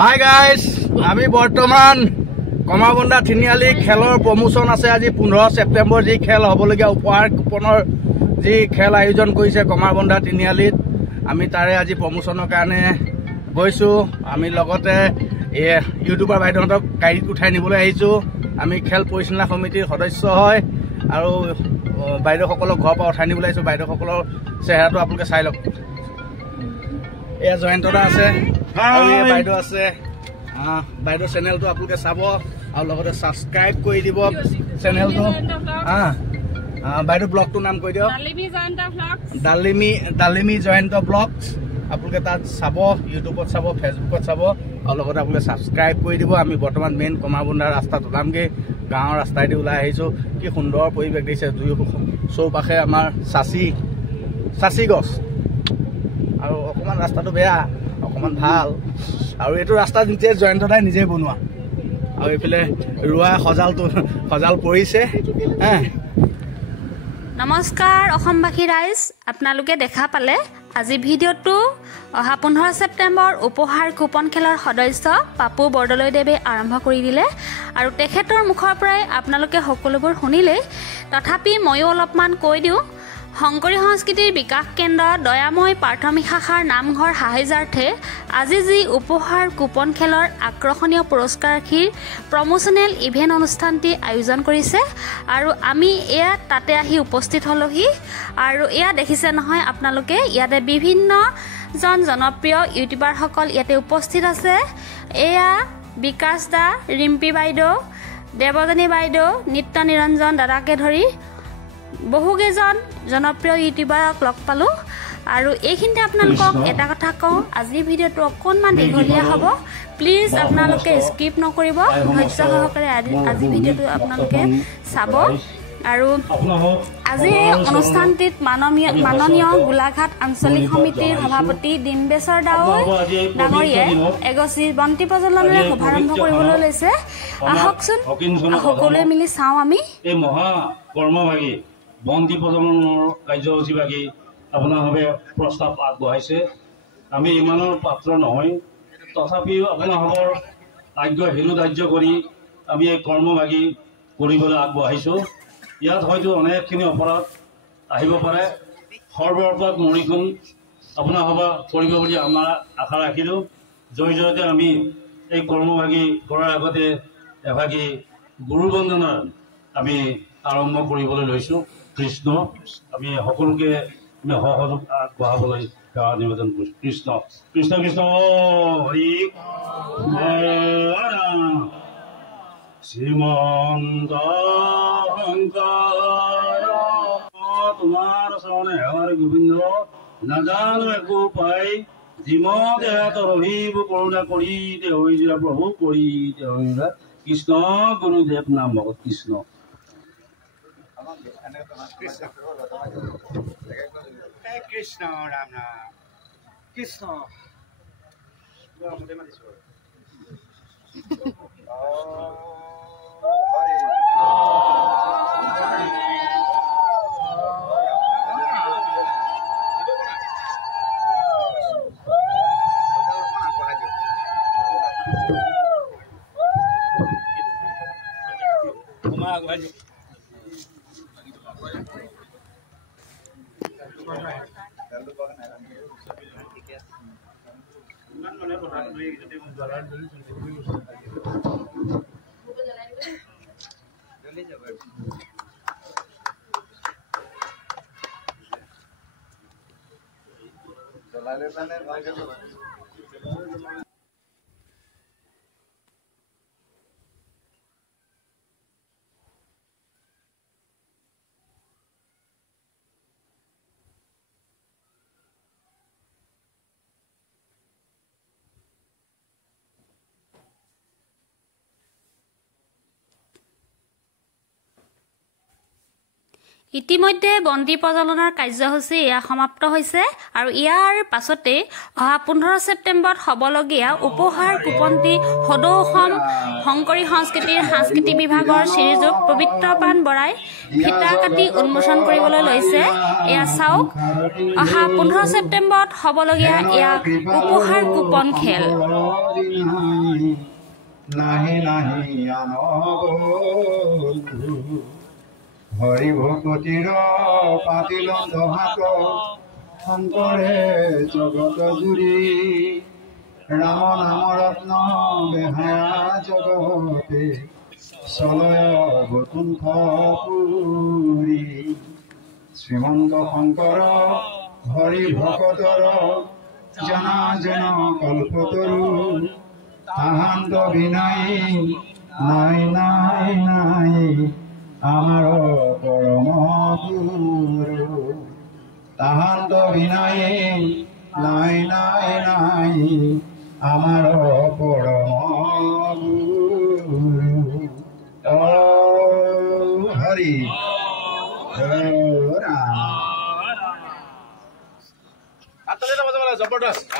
Hi guys, আমি বৰ্তমান কমাৰবন্ধা তিনিআলি খেলৰ প্ৰমোচন আছে। আজি 15 ছেপ্টেম্বৰ যি খেল হ'বলগীয়া উপহাৰ কুপনৰ যি খেল আয়োজন কৰিছে কমাৰবন্ধা তিনিআলিত, আমি তাৰে আজি প্ৰমোচনৰ কাৰণে গৈছোঁ। আমি লগতে ইউটিউবাৰ বাইদেউহঁতক গাড়ীত উঠাই নিবলৈ আহিছোঁ। আমি খেল পৰিচালনা সমিতিৰ সদস্য হয় আৰু বাইদেউসকলক ঘৰৰ পৰা উঠাই নিবলৈ আহিছোঁ। বাইদেউসকলৰ চেহেৰাটো আপোনালোকে চাই লওক। এয়া জয়ন্ত দা আছে আৰু এই বাইদেউ আছে। বাইদেউ চেনেলটো আপোনালোকে চাব আৰু লগতে ছাবস্ক্ৰাইব কৰি দিব চেনেলটো। বাইদেউ ব্লগটোৰ নাম কৈ দিয়ক, ডালিমি জয়ন্ত ব্লগছ। আপোনালোকে তাত চাব, ইউটিউবত চাব, ফেচবুকত চাব আৰু লগতে আপোনালোকে ছাবস্ক্ৰাইব কৰি দিব। আমি বৰ্তমান মেইন কমাৰবন্ধা ৰাস্তাত ওলামগৈ, গাঁৱৰ ৰাস্তাইদি ওলাই আহিছোঁ। কি সুন্দৰ পৰিৱেশ দিছে, চৌপাশে আমাৰ চাচি গছ আৰু অকণমান ৰাস্তাটো বেয়া, অকণমান ভাল। আৰু এইটো ৰাস্তা নিজে জয়ন্ত দাই নিজে বনোৱা আৰু এইফালে ৰোৱা সজাল পৰিছে। নমস্কাৰ অসমবাসী ৰাইজ, আপোনালোকে দেখা পালে আজি ভিডিঅ'টো অহা 15 ছেপ্টেম্বৰ উপহাৰ কুপন খেলৰ সদস্য পাপু বৰদলৈদেৱে আৰম্ভ কৰি দিলে আৰু তেখেতৰ মুখৰ পৰাই আপোনালোকে সকলোবোৰ শুনিলেই। তথাপি ময়ো অলপমান কৈ দিওঁ। শংকৰী সংস্কৃতিৰ বিকাশ কেন্দ্ৰ দয়াময় প্ৰাথমিক শাখাৰ নামঘৰ হাহিজাৰ্থে আজি যি উপহাৰ কুপন খেলৰ আকৰ্ষণীয় পুৰস্কাৰ ৰাশিৰ প্ৰমোচনেল ইভেণ্ট অনুষ্ঠানটি আয়োজন কৰিছে আৰু আমি এয়া তাতে আহি উপস্থিত হলোহি। আৰু এয়া দেখিছে নহয় আপোনালোকে, ইয়াতে বিভিন্নজন জনপ্ৰিয় ইউটিউবাৰসকল ইয়াতে উপস্থিত আছে। এয়া বিকাশ দা, ৰিম্পী বাইদেউ, দেৱজানী বাইদেউ, নিত্য নিৰঞ্জন দাদাকে ধৰি বহুকেইজন জনপ্ৰিয় ইউটিউবাৰক লগ পালোঁ। আৰু এইখিনিতে আপোনালোকক এটা কথা কওঁ, আজিৰ ভিডিঅ'টো অকণমান দীঘলীয়া হ'ব। প্লিজ আপোনালোকে স্কিপ নকৰিব, ধৈৰ্য সহকাৰে আজি ভিডিঅ'টো আপোনালোকে চাব। আৰু আজি এই অনুষ্ঠানটিত মাননীয় গোলাঘাট আঞ্চলিক সমিতিৰ সভাপতি ডিম্বেশ্বৰ ডাঙৰীয়াই এগছি বন্তি প্ৰজ্বলনেৰে শুভাৰম্ভ কৰিবলৈ লৈছে। আহকচোন সকলোৱে মিলি চাওঁ আমি এই মহা কৰ্মভাগী বন্তি প্ৰজ্বলনৰ কাৰ্যসূচীভাগী আপোনালোকে প্ৰস্তাৱ আগবঢ়াইছে। আমি ইমানৰ পাত্ৰ নহয়, তথাপিও আপোনালোকৰ আজ্ঞা হিৰোধাৰ্য কৰি আমি এই কৰ্মভাগী কৰিবলৈ আগবঢ়াইছোঁ। ইয়াত হয়তো অনেকখিনি অপৰাধ আহিব পাৰে, সৰ্বৰপৰত মৰিখন আপোনালোকে কৰিব বুলি আমাৰ আশা ৰাখিলোঁ। জৰিয়তে আমি এই কৰ্মভাগী কৰাৰ আগতে এভাগী গুৰু বন্দনা আমি আৰম্ভ কৰিবলৈ লৈছোঁ। কৃষ্ণ, আমি সকলোকে সহযোগ আগবঢ়াবলৈ সেৱা নিবেদন কৰিছোঁ। কৃষ্ণ কৃষ্ণ কৃষ্ণ হৰি শ্ৰীমন্ত শংকৰ তোমাৰ চৰণে হেৱাৰ গোবিন্দ নাজানো একো পাই যিমত এহাত ৰহিব কৰোণা কৰি হৈ যোৱা প্ৰভু কৰি কৃষ্ণ গুৰুদেৱ নাম ভগত কৃষ্ণ। কৃষ্ণ ৰাম ৰাম কৃষ্ণ ইতিমধ্যে বন্তি প্ৰজ্বলনৰ কাৰ্যসূচী এয়া সমাপ্ত হৈছে আৰু ইয়াৰ পাছতে অহা 15 ছেপ্টেম্বৰত হ'বলগীয়া উপহাৰ কুপনটি সদৌ অসম শংকৰী সংস্কৃতিৰ সাংস্কৃতিক বিভাগৰ শ্ৰীযুত পবিত্ৰপ্ৰাণ বৰাই ফিতা কাটি উন্মোচন কৰিবলৈ লৈছে। এয়া চাওক, অহা 15 ছেপ্টেম্বৰত হ'বলগীয়া এয়া উপহাৰ কুপন খেল। হৰি ভকতিৰ পাতিল দহাত শংকৰে জগত জুৰি ৰাম নাম ৰত্ন বেহায়া জগতে চলয় বৈকুণ্ঠ পুৰী শ্ৰীমন্ত শংকৰ হৰি ভকতৰ জনা জন কল্পতৰু তাহান্ত বিনাই নাই নাই নাই আমাৰ পৰম গুৰু তাহান্ত বিনাই নাই নাই নাই আমাৰ পৰম গুৰু হৰি জবৰদস্ত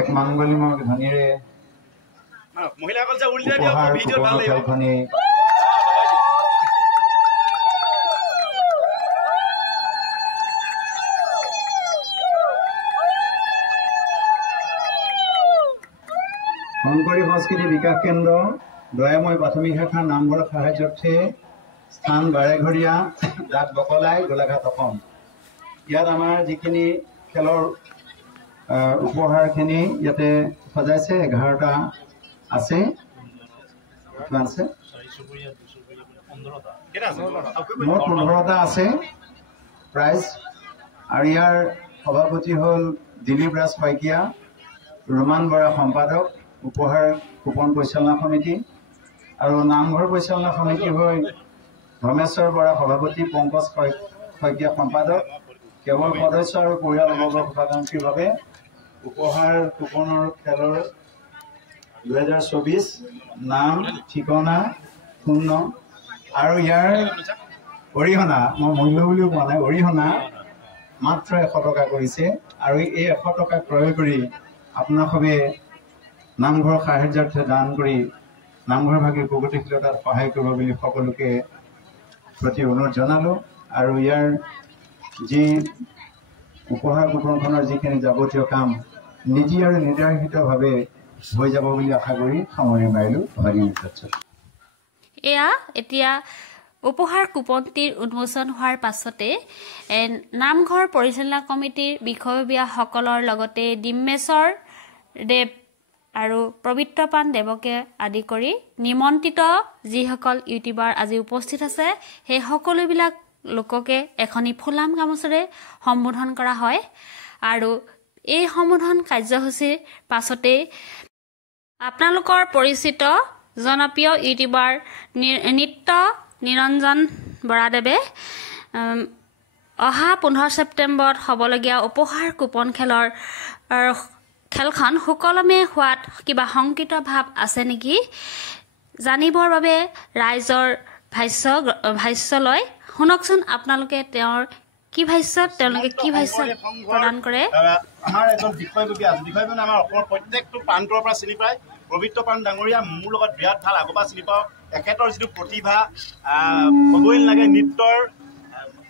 এক মাংগলিক ধ্বনিৰে মহিলাসকল যে উলিয়াই উপহাৰ ভিডিঅ' ভাল কুপনৰ লাগিব। খেলখনি শংকৰী সংস্কৃতি বিকাশ কেন্দ্ৰ দয়াময় প্ৰাথমিক শাখাৰ নামঘৰৰ সাহায্যাৰ্থে স্থান বাৰেঘৰীয়া ডাক বকলাই গোলাঘাট অসম। ইয়াত আমাৰ যিখিনি খেলৰ উপহাৰখিনি ইয়াতে সজাইছে 11টা আছে। মোৰ 15টা আছে প্ৰাইজ। আৰু ইয়াৰ সভাপতি হ'ল দিলীপ ৰাজ শইকীয়া, ৰোমান বৰা সম্পাদক, উপহাৰ কুপন পৰিচালনা সমিতি। আৰু নামঘৰ পৰিচালনা সমিতি হৈ ধৰ্মেশ্বৰ বৰা সভাপতি, পংকজ শইকীয়া সম্পাদক। কেৱল সদস্য আৰু পৰিয়ালবৰ্গৰ শুভাকাংক্ষীৰ বাবে উপহাৰ কুপনৰ খেলৰ 2024 নাম ঠিকনা শূন্য আৰু ইয়াৰ অৰিহণা, মই মূল্য বুলিও কোৱা নাই, অৰিহণা মাত্ৰ 100 টকা কৰিছে। আৰু এই 100 টকা ক্ৰয় কৰি আপোনাৰ সবে নামঘৰৰ সাহায্যাৰ্থে দান কৰি নামঘৰ ভাগিৰ প্ৰগতিশীলতাত সহায় কৰিব বুলি সকলোকে প্ৰতি অনুৰোধ জনালোঁ। আৰু ইয়াৰ যি উপহাৰ কুপনখনৰ যিখিনি যাৱতীয় কাম নীতি আৰু নিৰ্ধাৰিতভাৱে হৈ যাব বুলি আশা কৰি সামৰণি মাৰিলোঁ। ধন্যবাদ। এয়া এতিয়া উপহাৰ কুপনটিৰ উন্মোচন হোৱাৰ পাছতে নামঘৰ পৰিচালনা কমিটিৰ বিষয়ববীয়াসকলৰ লগতে ডিম্বেশ্বৰ দেৱ আৰু পবিত্ৰপ্ৰাণ দেৱকে আদি কৰি নিমন্ত্ৰিত যিসকল ইউটিউবাৰ আজি উপস্থিত আছে সেই সকলোবিলাক লোককে এখনি ফুলাম গামোচাৰে সম্বোধন কৰা হয়। আৰু এই সম্বোধন কাৰ্যসূচীৰ পাছতে আপোনালোকৰ পৰিচিত জনপ্ৰিয় ইউটিউবাৰ নৃত্য নিৰঞ্জন বৰাদেৱে অহা 15 ছেপ্টেম্বৰত হ'বলগীয়া উপহাৰ কুপন খেলখন সুকলমে হোৱাত কিবা শংকিত ভাৱ আছে নেকি জানিবৰ বাবে ৰাইজৰ ভাষ্য লয়। শুনকচোন আপোনালোকে তেওঁৰ কি ভাষ্য, তেওঁলোকে কি ভাষ্য প্ৰদান কৰে। আমাৰ এজন বিষয়ববী আছে, বিষয়ববী আমাৰ অসমৰ প্ৰত্যেকটো প্ৰান্তৰ পৰা চিনি পায়। পবিত্ৰপ্ৰাণ ডাঙৰীয়া মোৰ লগত বিৰাট ভাল আগৰ পৰা চিনি পাওঁ। এখেতৰ যিটো প্ৰতিভা ক'বই নালাগে, নৃত্যৰ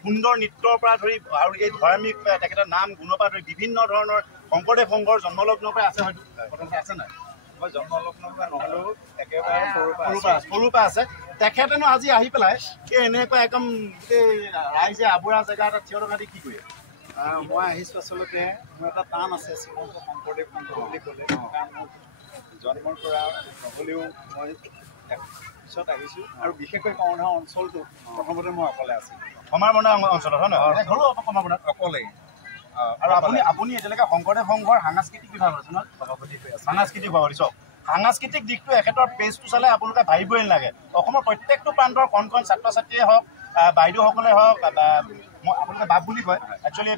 সুন্দৰ নৃত্যৰ পৰা ধৰি আৰু এই ধাৰ্মিক তেখেতৰ নাম গুণৰ পৰা ধৰি বিভিন্ন ধৰণৰ শংকৰদেৱ সংঘৰ জন্মলগ্নৰ পৰা আছে, হয়তো প্ৰথমতে আছে নাই? মই জন্মলগ্নৰ পৰা নহ'লেও একেবাৰে সৰুৰ পৰা আছে। তেখেতেনো আজি আহি পেলাই এই এনেকুৱা একদম গোটেই ৰাইজে আবুৰা জেগা এটা থিয় থকা দি কি কৰি মই আহিছোঁ আচলতে মোৰ এটা টান আছে শ্ৰীমন্ত শংকৰদেৱ সংঘ বুলি ক'লে। জন্মৰ পৰা নহ'লেও মই পিছত আহিছোঁ আৰু বিশেষকৈ কমৰধা অঞ্চলটো প্ৰথমতে মই অকলে আছোঁ। কমাৰবন্ধা অঞ্চলত হয় নহয়? ঘৰো কমাৰবন্ধাত অকলে। আৰু আপুনি এতিয়ালৈকে শংকৰদেৱ সংঘৰ সাংস্কৃতিক বিভাগ আছে নহয়? সভাপতি হৈ আছে। সাংস্কৃতিক সভাপতি চাওক, সাংস্কৃতিক দিশটো এখেতৰ পেজটো চালে আপোনালোকে ভাবিবই নালাগে। অসমৰ প্ৰত্যেকটো প্ৰান্তৰ কণ কণ ছাত্ৰ ছাত্ৰীয়ে হওক, বাইদেউসকলে হওক, আপোনালোকে বাপ বুলি কয়, একচুৱেলি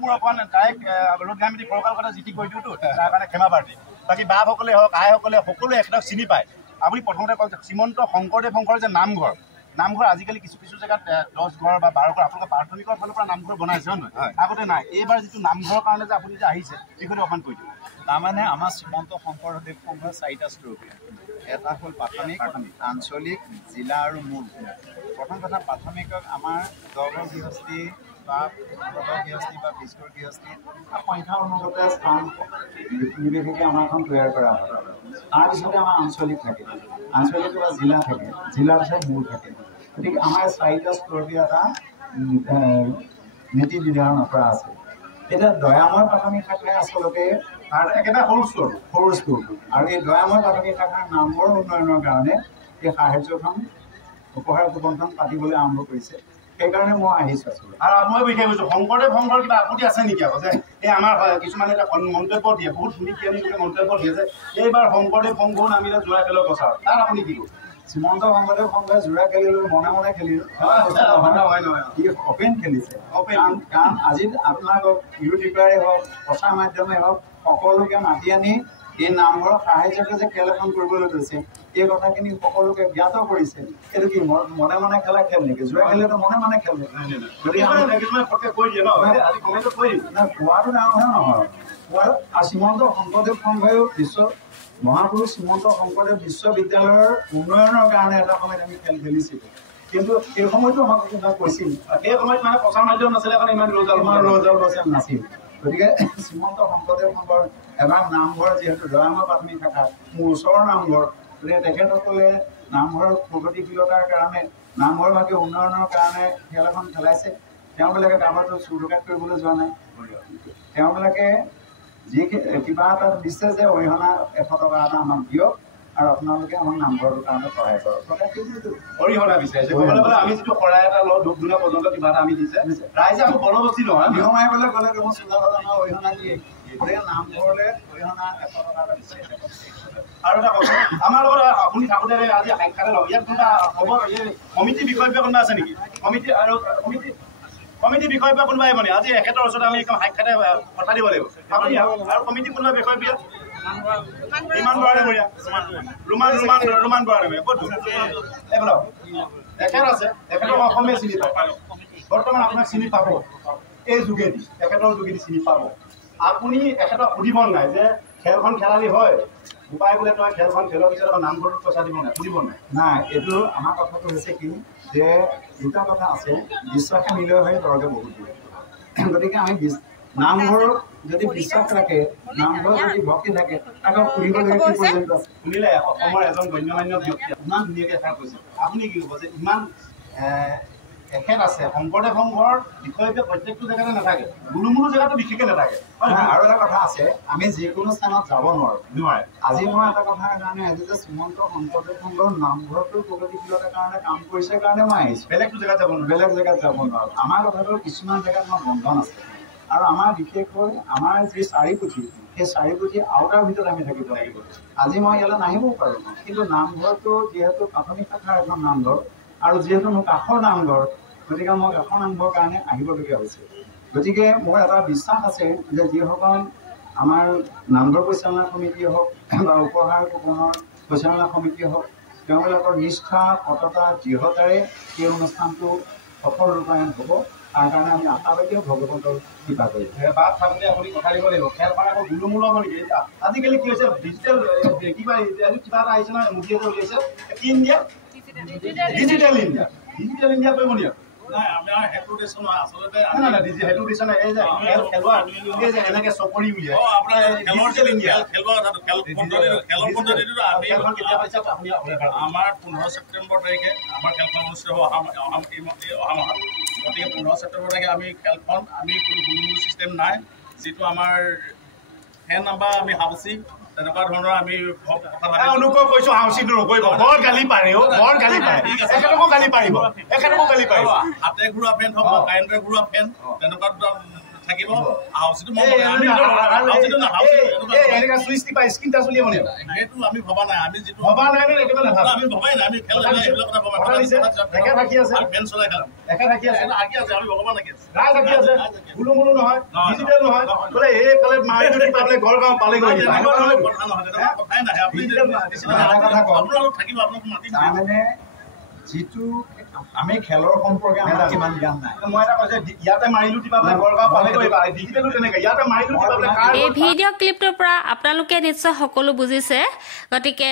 মোৰ অকণমান ডাইৰেক্ট ৰোধগামী ফৰকাল কথা যি টি কৈ দিওঁতো, তাৰ কাৰণে ক্ষমা প্ৰাৰ্থী। বাকী বাপসকলে হওক আইসকলে সকলোৱে এখেতক চিনি পায়। আপুনি প্ৰথমতে কওক শ্ৰীমন্ত শংকৰদেৱ শংকৰ যে নামঘৰ আজিকালি কিছু কিছু জেগাত 10 ঘৰ বা 12 ঘৰ আপোনালোকে প্ৰাথমিকৰ ফালৰ পৰা নামঘৰ বনাইছে হয় নহয়? আগতে নাই। এইবাৰ যিটো নামঘৰৰ কাৰণে যে আপুনি যে আহিছে এইখিনি অকমান কৈ দিয়ক। তাৰমানে আমাৰ শ্ৰীমন্ত শংকৰদেৱ সংঘৰ 4টা স্তূপ। এটা হ'ল প্ৰাথমিক, আঞ্চলিক, জিলা আৰু মূল। প্ৰথম কথা প্ৰাথমিকক আমাৰ 10 ঘৰ গৃহস্থী বা 15 গৃহস্থী বা 20 ঘৰ গৃহস্থী সংখ্যা অনুগতে স্থান নিৰ্বিশেষে আমাৰখন তৈয়াৰ কৰা হয়। তাৰপিছতে আমাৰ আঞ্চলিক থাকে, আঞ্চলিক বা জিলা থাকে, জিলাৰ পিছত মূল থাকে। গতিকে আমাৰ 4টা স্তূপে এটা নীতি নিৰ্ধাৰণ কৰা আছে। এতিয়া দয়াময় প্ৰাথমিক শাখাই আচলতে তাৰ একেটা সৰু স্তূপ আৰু এই দয়াময় প্ৰাথমিক শাখাৰ নামঘৰ উন্নয়নৰ কাৰণে এই সাহায্যখন উপহাৰ কুপনখন পাতিবলৈ আৰম্ভ কৰিছে। সেইকাৰণে মই আহিছোঁ আচলতে। আৰু মই বিশেষ কৈছোঁ শংকৰদেৱ সংঘৰ কিবা আপত্তি আছে নেকি আকৌ যে এই আমাৰ কিছুমানে এটা মন্তব্য দিয়ে, বহুত জ্ঞানী লোকে মন্তব্য দিয়ে যে এইবাৰ শংকৰদেৱ সংঘ নামিলে যোৰা খেলৰ প্ৰচাৰ, তাত আপুনি কি ক'ব? শ্ৰীমন্ত শংকৰদেৱ সংঘই যোৰা খেলিলোঁ, মনে মনে খেলিলোঁ, অপেন খেলিছে। কাৰণ আজি আপোনালোকক ইউটিউবাৰে হওক, প্ৰচাৰ মাধ্যমেই হওক, সকলোকে মাতি আনি এই নামঘৰৰ সাহায্যতে যে খেল এখন কৰিবলৈ লৈছে এই কথাখিনি সকলোকে জ্ঞাত কৰিছে। এইটো কি মনে মনে খেলা খেল নেকি? যোৰা খেলিলেতো মনে মনে খেল নেকি? কোৱাটো ডাঙৰ কথা নহয়। আৰু শ্ৰীমন্ত শংকৰদেৱ সংঘইও মহাপুৰুষ শ্ৰীমন্ত শংকৰদেৱ বিশ্ববিদ্যালয়ৰ উন্নয়নৰ কাৰণে এটা সময়ত আমি খেল খেলিছিলোঁ। কিন্তু সেই সময়তো আমাক কোনোবা কৈছিল, সেই সময়ত মানে প্ৰচাৰ মাধ্যম নাছিলে কাৰণে ইমান ৰজাল নাছিল। গতিকে শ্ৰীমন্ত শংকৰদেৱ সংঘৰ এবাৰ নামঘৰ যিহেতু দয়াময় প্ৰাথমিক শাখা মোৰ ওচৰৰ নামঘৰ, গতিকে তেখেতসকলে নামঘৰৰ প্ৰগতিশীলতাৰ কাৰণে নামঘৰভাগে উন্নয়নৰ কাৰণে খেল এখন খেলাইছে। তেওঁবিলাকে কাৰোবাৰতো চুৰ ডকাইত কৰিবলৈ যোৱা নাই। তেওঁবিলাকে যি কিবা এটা দিছে যে অৰিহণা 100 টকা এটা আমাক দিয়ক আৰু আপোনালোকে আমাক নামঘৰৰ কাৰণে সহায় কৰক। অৰিহণা বিচাৰিছে আমি যিটো শৰাই এটা লওঁ ধূপ ধূনা পৰ্যন্ত কিবা এটা আমি দিছে ৰাইজে আকৌ বলবস্তি নহয়। নিয়ম মাৰিবলৈ গ'লে কেৱল চোলা আমাৰ অৰিহণা দিয়ে, গতিকে নামঘৰলৈ অৰিহণা 100 টকা এটা দিছে। আৰু এটা কথা আমাৰ লগত আপুনি থাকোঁতে আজি সাক্ষাৎ লওক, ইয়াত কোনোবা খবৰ সমিতি বিষয়ববীয়া কোনোবা আছে নেকি? সমিতি বিষয়ববীয়া কোনোবা আহিব নেকি? আজি এখেতৰ ওচৰত আমি সাক্ষাতে কথা দিব লাগিব। আপুনি আৰু সমিতি কোনোবা বিষয়ববীয়া? ইমান বৰা ডাঙৰীয়া, ৰুমান বৰা ডাঙৰীয়া ক'ত এইবিলাক এখেত আছে। এখেতক অসমীয়া চিনি পায়, বৰ্তমান আপোনাক চিনি পাব এই যোগেদি, এখেতৰ যোগেদি চিনি পাব। আপুনি এখেতক সুধিব নাই যে খেলখন খেলালি হয় উপায় বোলে তই খেলখন খেলৰ পিছত আকৌ নামঘৰটোত পইচা দিব নাই, সুধিব নাই? নাই, এইটো আমাৰ কথাটো হৈছে কি যে দুটা কথা আছে, বিশ্বাসে মিলয় হৈ তৰ্কে বহুত দিয়ে। গতিকে আমি নামঘৰক যদি বিশ্বাস ৰাখে, নামঘৰত যদি ভক্তি থাকে, তাক ফুৰিবলৈ কি পৰ্যন্ত আছে? শুনিলে অসমৰ এজন গণ্যমান্য ব্যক্তি ইমান ধুনীয়াকৈ এষাৰ কৈছে, আপুনি কি ক'ব যে ইমান এখেত আছে শংকৰদেৱ সংঘৰ বিষয়ববীয়া প্ৰত্যেকটো জেগাতে নাথাকে, গুলুমুলু জেগাতো বিশেষকৈ নাথাকে। আৰু এটা কথা আছে, আমি যিকোনো স্থানত যাব নোৱাৰে। আজি মই এটা কথাৰ কাৰণে আজি যে শ্ৰীমন্ত শংকৰদেৱ সংঘৰ নামঘৰটোৰ প্ৰগতিশীলতাৰ কাৰণে কাম কৰিছে কাৰণে মই আহিছোঁ। বেলেগটো জেগাত যাব নোৱাৰো, বেলেগ জেগাত যাব নোৱাৰোঁ। আমাৰ কথাটো কিছুমান জেগাত আমাৰ বন্ধন আছে আৰু আমাৰ বিশেষকৈ আমাৰ যি 4 পুথি, সেই 4 পুথি আওতাৰ ভিতৰত আমি থাকিব লাগিব। আজি মই ইয়ালৈ নাহিবও পাৰোঁ, কিন্তু নামঘৰটো যিহেতু প্ৰাথমিক শাখাৰ এখন নামঘৰ আৰু যিহেতু মোৰ কাষৰ নামঘৰ, গতিকে মই কাষৰ নামঘৰৰ কাৰণে আহিবলগীয়া হৈছে। গতিকে মোৰ এটা বিশ্বাস আছে যে যিসকল আমাৰ নামঘৰ পৰিচালনা সমিতিয়ে হওক বা উপহাৰ কুপনৰ পৰিচালনা সমিতিয়ে হওক, তেওঁবিলাকৰ নিষ্ঠা সততা দৃঢ়তাৰে এই অনুষ্ঠানটো সফল ৰূপায়ণ হ'ব। তাৰ কাৰণে আমি আশাবাদী ভগৱন্তৰ কৃপা কৰিম। বাট থাকোঁতে আপুনি কথা দিব লাগিব, খেলখন আকৌ গুলুমুলু হ'ব নেকি? আজিকালি কি হৈছে ডিজিটেল কিবা এটা আহিছে নহয়, মুভি এটা উলিয়াইছে কি India, digital India. Digital India কৰিব নিয়ক নাই আমাৰ হেতু দিছো নহয় আচলতে হেতু দিছো নাই। এই যে খেল খেলোৱা এই যে এনেকে চকৰি উলিয়াই আপোনাৰ ডিজিটেল ইণ্ডিয়া খেলুৱা খেলৰ পদ্ধতিটো আপুনি আমাৰ 15 ছেপ্টেম্বৰ তাৰিখে আমাৰ খেলখন অনুষ্ঠিত হ'ব অহা মাহত। গতিকে 15 ছেপ্টেম্বৰ তাৰিখে আমি খেলখন আমি কোনো গুলুমুলু ছিষ্টেম নাই, যিটো আমাৰ ফেন নাম্বাৰ আমি হাউচি তেনেকুৱা ধৰণৰ আমি অনুগ্ৰহ কৰিছোঁ হাউচিটো নকৰিব। বৰ গালি পাৰে বৰ গালি পাৰে, এখেতকো গালি পাৰিব, এখেতকো গালি পাৰিব। হাতে ঘূৰোৱা ফেন হওক কাৰেণ্টে ঘূৰোৱা ফেন তেনেকুৱা থাকিব হাউচিটো এনেকা চুইচ টিপা স্ক্ৰীন টাচ উলিয়াব লাগিব সেইটো আমি ভবা নাই আমি যিটো ভবা নাই আমি ভবাই নাই আমি খেল এইবিলাক কথা ভবা নাই একে থাকি আছে বেন চলাই খেলাম একে থাকি আছে আগে আছে আমি ভগৱান আগে আছে ৰাজ থাকি আছে গুলো মুলো নহয় ডিজিটেল নহয় বলে এই ফালে মাৰিটো টিপালে গড়গাঁও পালে গৈ কথা নহয় কথাই নাই আপুনি কথা কওক আপোনালোক থাকিব আপোনাক মাতি মানে যিটো আমি খেলৰ সম্পৰ্কে আমাৰ কিমান জ্ঞান নাই মই এটা কৈছে ইয়াতে মাৰিলো টিপালে গড়গাঁও পালে গৈ ডিজিটেলো তেনেকৈ ইয়াতে মাৰিলো টিপালে এই ভিডিঅ' ক্লিপটোৰ পৰা আপোনালোকে নিশ্চয় সকলো বুজিছে গতিকে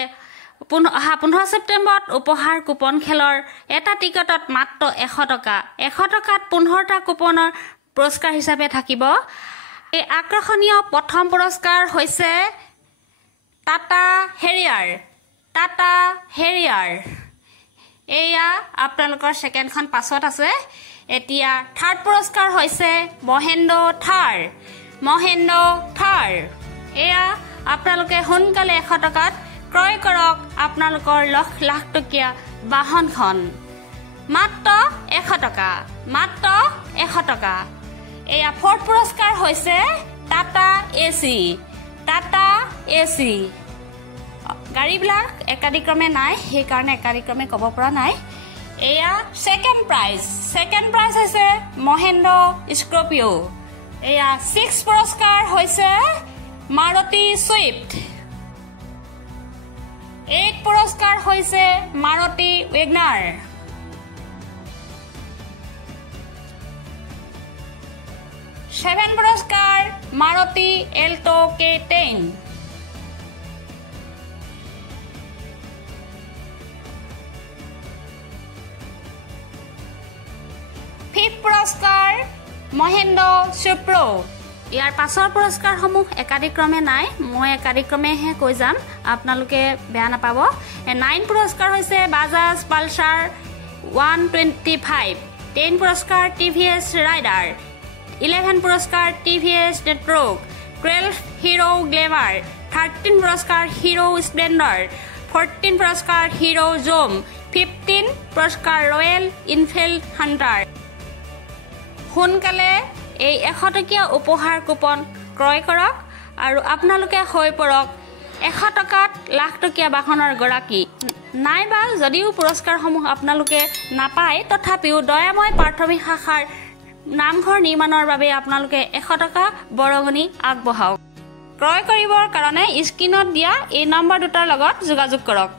15 ছেপ্টেম্বৰত উপহাৰ কুপন খেলৰ এটা টিকটত মাত্ৰ 100 টকা 100 টকাত 15টা কুপনৰ পুৰস্কাৰ হিচাপে থাকিব এই আকৰ্ষণীয় প্ৰথম পুৰস্কাৰ হৈছে টাটা হেৰিয়াৰ এয়া আপোনালোকৰ সেকেণ্ডখন পাছত আছে এতিয়া থাৰ্ড পুৰস্কাৰ হৈছে মহেন্দ্ৰ থাৰ এয়া আপোনালোকে সোনকালে 100 টকাত ক্ৰয় কৰক আপোনালোকৰ লাখ টকীয়া বাহনখন মাত্ৰ 100 টকা এয়া ফৰ্থ পুৰস্কাৰ হৈছে টাটা এচি গাড়ীবিলাক একাধিক্ৰমে নাই সেইকাৰণে একাধিক্ৰমে ক'ব পৰা নাই এয়া ছেকেণ্ড প্ৰাইজ হৈছে মহেন্দ্ৰ স্কৰ্পিঅ' এয়া 6 পুৰস্কাৰ হৈছে মাৰুতি ছুইফ্ট 8 পুৰস্কাৰ হৈছে মাৰুতি ৱেগনাৰ 7 পুৰস্কাৰ মাৰুতি এল্টো K10 5th পুৰস্কাৰ মহেন্দ্ৰ সুপ্ৰ ইয়াৰ পাছৰ পুৰস্কাৰসমূহ একাধিক্ৰমে নাই মই একাধিক্ৰমেহে কৈ যাম আপোনালোকে বেয়া নাপাব 9 পুৰস্কাৰ হৈছে বাজাজ পালচাৰ 125 10 পুৰস্কাৰ TVS ৰাইডাৰ 11 পুৰস্কাৰ TVS নেটৱৰ্ক 12 হিৰো গ্লেমাৰ 13 পুৰস্কাৰ হিৰো স্প্লেণ্ডাৰ 14 পুৰস্কাৰ হিৰো জোম 15 পুৰস্কাৰ ৰয়েল ইনফিল্ড হাণ্টাৰ সোনকালে এই 100 টকীয়া উপহাৰ কুপন ক্ৰয় কৰক আৰু আপোনালোকে হৈ পৰক 100 টকাত লাখ টকীয়া বাহনৰ গৰাকী নাইবা যদিও পুৰস্কাৰসমূহ আপোনালোকে নাপায় তথাপিও দয়াময় প্ৰাথমিক শাখাৰ নামঘৰ নিৰ্মাণৰ বাবে আপোনালোকে 100 টকা বৰঙণি আগবঢ়াওক ক্ৰয় কৰিবৰ কাৰণে স্ক্ৰীনত দিয়া এই নম্বৰ দুটাৰ লগত যোগাযোগ কৰক